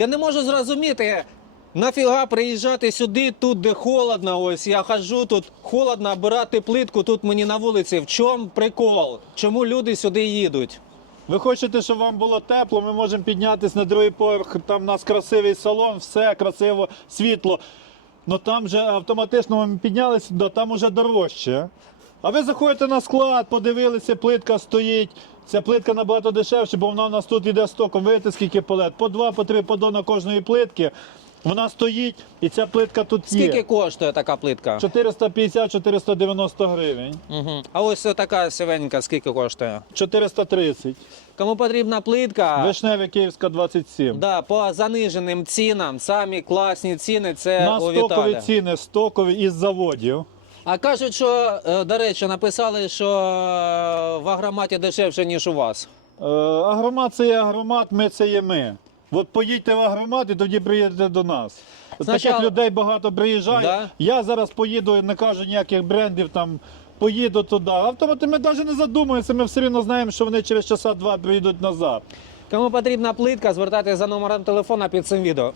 Я не можу зрозуміти, нафіга приїжджати сюди, тут де холодно. Ось я хожу, тут холодно, обирати плитку, тут мені на вулиці. В чому прикол? Чому люди сюди їдуть? Ви хочете, щоб вам було тепло, ми можемо піднятися на другий поверх, там у нас красивий салон, все красиво, світло. Ну там же автоматично ми піднялися там уже дорожче. А ви заходите на склад, подивилися, плитка стоїть. Ця плитка набагато дешевше, бо вона у нас тут йде стоком. Видите, скільки палет? По два, по три подона кожної плитки. Вона стоїть, і ця плитка тут Скільки є. коштує така плитка? 450-490 гривень. Угу. А ось така сивенька, скільки коштує? 430. Кому потрібна плитка? Вишневе Київська 27. Да, по заниженим цінам, самі класні ціни, це На стокові Віталя. ціни, стокові із заводів. А кажуть, що, е, до речі, написали, що е, в агроматі дешевше, ніж у вас. Е, агромат це є агромат, ми це є ми. От поїдьте в агромат і тоді приїдете до нас. Спочатку- Таких людей багато приїжджає. Да. Я зараз поїду, не кажу ніяких брендів, там поїду туди. Автомати ми навіть не задумуємося, ми все одно знаємо, що вони через часа два приїдуть назад. Кому потрібна плитка, звертайтеся за номером телефона під цим відео.